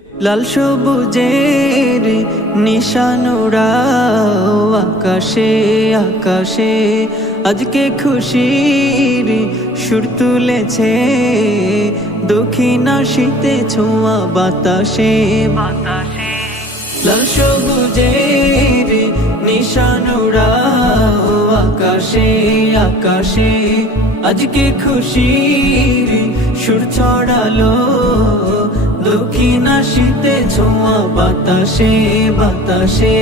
লাল সবুজের নিশানুরাও আকাশে আকাশে আজকে খুশির সুর তুলেছে। দক্ষিণা শীতে ছোঁয়া বাতাসে বাতাসে। লাল সবুজের নিশানুরাও আকাশে আকাশে আজকে খুশির সুর ছড়ালো। দক্ষিণা শীতে ছোঁয়া বাতাসে বাতাসে।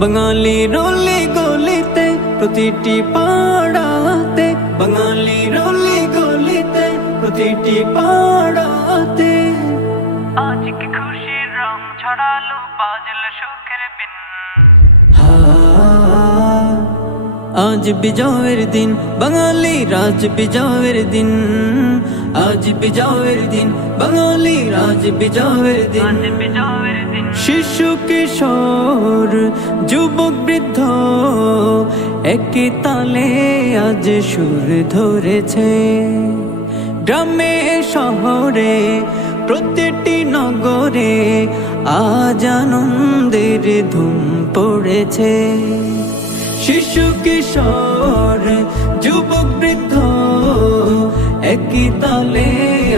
বাঙালির অলি গলিতে প্রতিটি পাড়াতে, বাঙালির অলি গলিতে প্রতিটি পাড়াতে আজকে খুশির রং ছড়ালো, বাজলো সুখের বিন। আজ বিজয়ের দিন, বাঙালি রাজ বিজয়ের দিন। আজ বিজয়ের দিন, বাঙালি রাজ বিজয়ের দিন। আজ বিজয়ের দিন, শিশু কিশোর যুবক বৃদ্ধ একই তালে আজ সুর ধরেছে। গ্রামে শহরে প্রতিটি নগরে আজ আনন্দের ধুম পড়েছে। শিশু কিশোর যুবক বৃদ্ধ একই তালে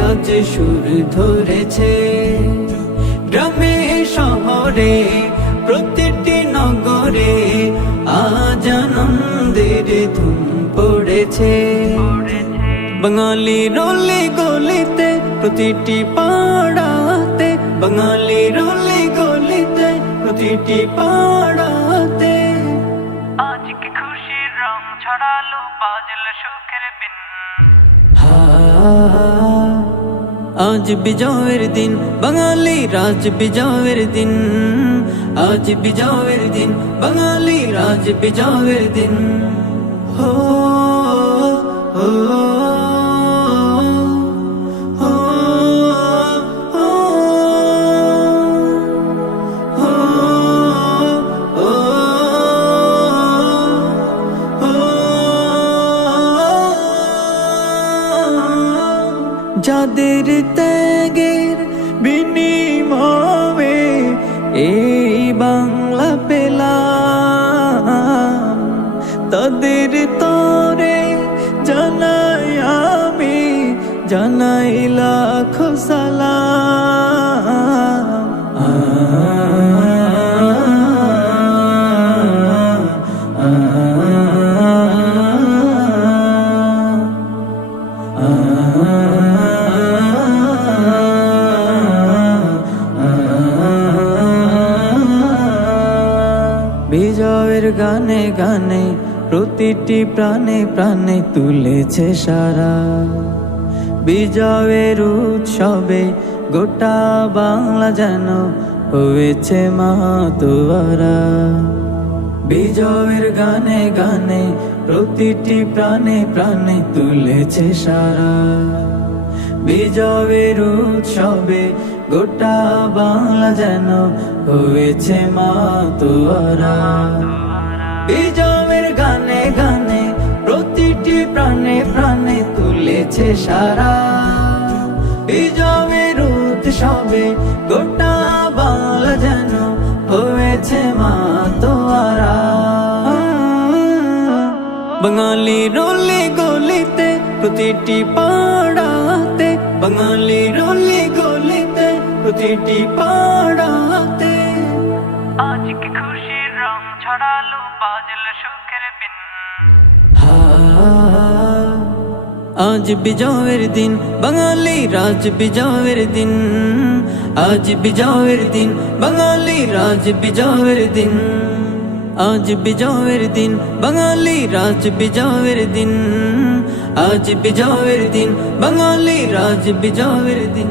আজ সুর ধরেছে। গ্রামে শহরে প্রতিটি নগরে আজ আনন্দের ধুম পড়েছে। বাঙালির অলি গলিতে প্রতিটি পাড়াতে, বাঙালির অলি গলিতে প্রতিটি পাড়াতে আজকে খুশির রং ছড়ালো, বাজলো সুখের বিন। আজ বিজয়ের দিন, বাঙালি রাজ বিজয়ের দিন। আজ বিজয়ের দিন, বাঙালি রাজ বিজয়ের দিন। হো হো হো যাদের ত্যাগের বিনিময়ে এই বাংলা পেলাম, তাদের তরে জানাই আমি, জানাই লাখো সালাম। বিজয়ের গানে গানে প্রতিটি প্রাণে প্রাণে তুলেছে সারা। বিজয়ের উৎসবে গোটা বাংলা যেন হয়েছে মাতোয়ারা। বিজয়ের গানে গানে প্রতিটি প্রাণে প্রাণে তুলেছে সারা। বিজয়ের উৎসবে গোটা বাংলা যেন হয়েছে মাতোয়ারা। বিজয়ের গানে গানে প্রতিটি প্রাণে প্রাণে তুলেছে সারা। বিজয়ের উৎসবে গোটা বাংলা যেন হয়েছে মাতোয়ারা। বাঙালির অলি গলিতে প্রতিটি পাড়াতে, বাঙালির অলি গলিতে প্রতিটি পাড়াতে আজকে খুশির রং ছড়ালো, বাজলো সুখের বিন। আজ বিজয়ের দিন, বাঙালি রাজ বিজয়ের দিন। আজ বিজয়ের দিন, বাঙালি রাজ বিজয়ের দিন। আজ বিজয়ের দিন, বাঙালি রাজ বিজয়ের দিন। আজ বিজয়ের দিন, বাঙালি রাজ বিজয়ের দিন।